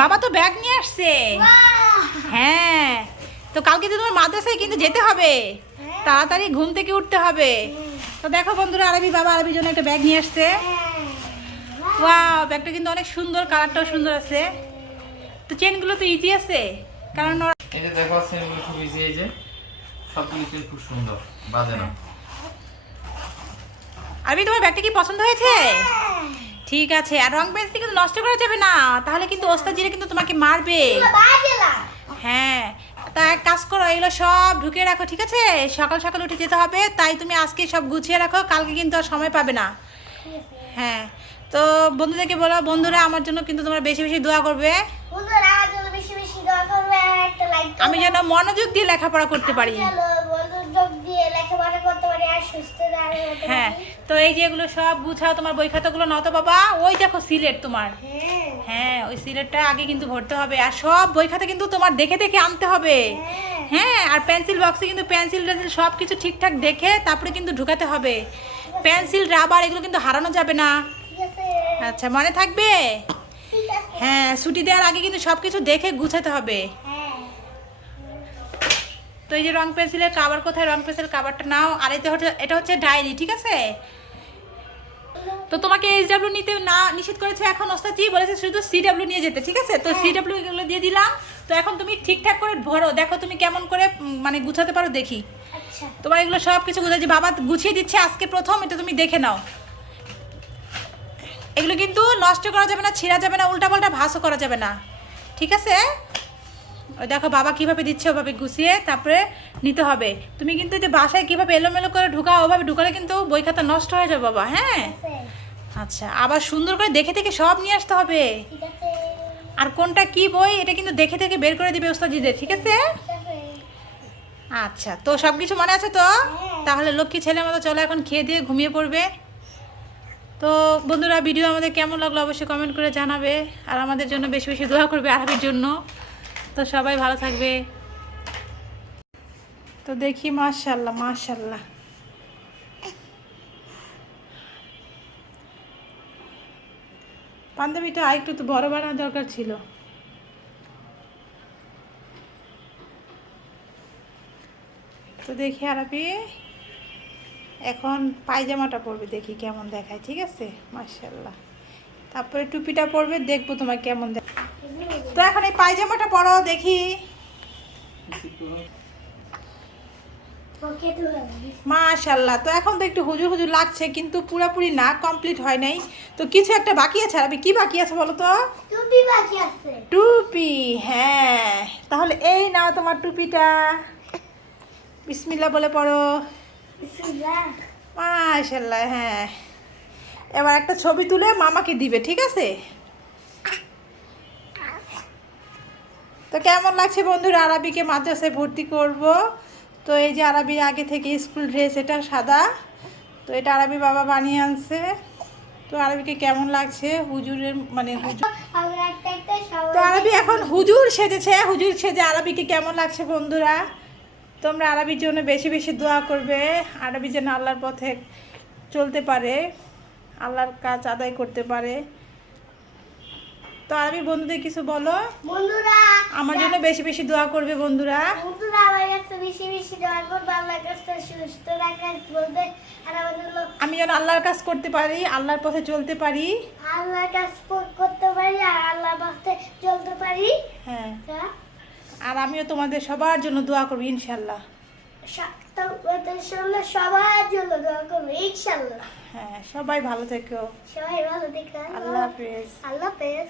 বাবা তো ব্যাগ নিয়ে আসছে। হ্যাঁ, তো কালকে তো তোমার মাদ্রাসায় কিন্তু যেতে হবে, তাড়াতাড়ি ঘুম থেকে উঠতে হবে। তো দেখো বন্ধুরা, বাবা আরবির জন্য একটা ব্যাগ নিয়ে আসছে। ওয়াও, ব্যাগটা কিন্তু অনেক সুন্দর, কালারটাও সুন্দর আছে। তো চেনগুলো তো ইজি আছে, কারণ এই যে দেখো চেনগুলো খুব ইজি, এই যে সবগুলো চেন খুব সুন্দর, বাজে না। আরবি, তোমার ব্যাগটা কি পছন্দ হয়েছে? ঠিক আছে। আর রং পেন্সিল কিন্তু নষ্ট করা যাবে না, তাহলে কিন্তু ওস্তাদ জিরে কিন্তু তোমাকে মারবে। হ্যাঁ, তা এক কাজ করো, এগুলো সব ঢুকিয়ে রাখো, ঠিক আছে? সকাল সকাল উঠে যেতে হবে, তাই তুমি আজকে সব গুছিয়ে রাখো, কালকে কিন্তু আর সময় পাবে না। হ্যাঁ, তো বন্ধুদেরকে বলো, বন্ধুরা আমার জন্য কিন্তু তোমরা বেশি বেশি দোয়া করবে, আমি যেন মনোযোগ দিয়ে লেখাপড়া করতে পারি। হ্যাঁ, তো এই যে এগুলো সব গুছাও, তোমার বই খাতাগুলো নাও তো বাবা। ওই দেখো সিলেট তোমার। হ্যাঁ, ওই সিলেটটা আগে কিন্তু ভরতে হবে, আর সব বই খাতা কিন্তু তোমার দেখে দেখে আনতে হবে। হ্যাঁ, আর পেন্সিল বক্সে কিন্তু পেন্সিল টেন্সিল সব কিছু ঠিকঠাক দেখে তারপরে কিন্তু ঢুকাতে হবে। পেন্সিল রাবার এগুলো কিন্তু হারানো যাবে না। আচ্ছা, মনে থাকবে? হ্যাঁ, ছুটি দেওয়ার আগে কিন্তু সব কিছু দেখে গুছাতে হবে। তো এই যে রং পেন্সিলের কাভার, কোথায় রং পেন্সিলের কাভারটা নাও। আর এটা হচ্ছে ডায়েরি, ঠিক আছে? তো তোমাকে এইচডব্লিউ নিতে না নিষেধ করেছে, এখন ওস্তাদ জি বলেছে শুধু সিডব্লিউ নিয়ে যেতে, ঠিক আছে? তো সিডব্লিউ এগুলো দিয়ে দিলাম। তো এখন তুমি ঠিকঠাক করে ভরো, দেখো তুমি কেমন করে মানে গুছাতে পারো দেখি। তোমার এগুলো সব কিছু গুছাচ্ছি, বাবা গুছিয়ে দিচ্ছে আজকে প্রথম, এটা তুমি দেখে নাও। এগুলো কিন্তু নষ্ট করা যাবে না, ছিঁড়া যাবে না, উল্টাপাল্টা ভাঁজও করা যাবে না, ঠিক আছে? ওই দেখো বাবা কিভাবে দিচ্ছে, ওভাবে গুছিয়ে তারপরে নিতে হবে। তুমি কিন্তু যে বাসায় কিভাবে এলোমেলো করে ঢুকাও, ওভাবে ঢুকালে কিন্তু বই খাতা নষ্ট হয়ে যাবে বাবা। হ্যাঁ, আচ্ছা, আবার সুন্দর করে দেখে দেখে সব নিয়ে আসতে হবে। আর কোনটা কি বই এটা কিন্তু দেখে দেখে বের করে দিবে ওস্তাদজিদের, ঠিক আছে? আচ্ছা, তো সব কিছু মনে আছে তো? তাহলে লক্ষ্মী ছেলের মতো চলো এখন খেয়ে দিয়ে ঘুমিয়ে পড়বে। তো বন্ধুরা, ভিডিও আমাদের কেমন লাগলো অবশ্যই কমেন্ট করে জানাবে, আর আমাদের জন্য বেশি বেশি দোয়া করবে আরবির জন্য। তো সবাই ভালো থাকবে। তো দেখি, মাশাআল্লাহ মাশাআল্লাহ, পাঞ্জাবিটা আরেকটু তো বড় বানানোর দরকার ছিল। তো দেখি আরবি এখন পায়জামাটা পরবে, দেখি কেমন দেখায়, ঠিক আছে? মাশাআল্লাহ, তারপরে টুপিটা পরবে, দেখবো তোমার কেমন দেখায়। তো এখন এই পায়জামাটা পরো দেখি। মাশাআল্লাহ, তো এখন তো একটু হুজুর হুজুর লাগছে, কিন্তু পুরোপুরি না, কমপ্লিট হয় নাই। তো কিছু একটা বাকি আছে, আরবি কি বাকি আছে বলো তো? টুপি বাকি আছে। টুপি, হ্যাঁ, তাহলে এই নাও তোমার টুপিটা, বিসমিল্লাহ বলে পড়ো। বিসমিল্লাহ। মাশাআল্লাহ, হ্যাঁ, এবার একটা ছবি তুলে মামাকে দিবে, ঠিক আছে? তো কেমন লাগছে বন্ধুরা, আরবিকে মাদ্রাসায় ভর্তি করব। তো এই যে আরবি আগে থেকে স্কুল ড্রেস, এটা সাদা, তো এটা আরবি বাবা বানিয়ে আনছে। তো আরবিকে কেমন লাগছে, হুজুরের মানে হুজুর, তো আরবি এখন হুজুর সেজেছে, হুজুর সেজে আরবিকে কেমন লাগছে বন্ধুরা? তোমরা আরবির জন্য বেশি বেশি দোয়া করবে, আরবি যেন আল্লাহর পথে চলতে পারে, আল্লাহর কাজ আদায় করতে পারে। তো আরবি বন্ধুদের কিছু বলো। বন্ধুরা আমার জন্য বেশি বেশি দোয়া করবে বন্ধুরা। বন্ধুরা আমার কাছে বেশি বেশি দোয়া করবে, আল্লাহর কাছে সুস্থ রাখার বলবে, আর আমাদের আমি যেন আল্লাহর কাজ করতে পারি, আল্লাহর পথে চলতে পারি, আল্লাহর কাজ করতে পারি, আর আল্লাহর পথে চলতে পারি। হ্যাঁ, আর আমিও তোমাদের সবার জন্য দোয়া করবো ইনশাআল্লাহ। সবার জন্য দোয়া করবো ইনশাআল্লাহ। হ্যাঁ, সবাই ভালো থেকো। সবাই ভালো থেকো। আল্লাহ হাফেজ। আল্লাহ হাফেজ।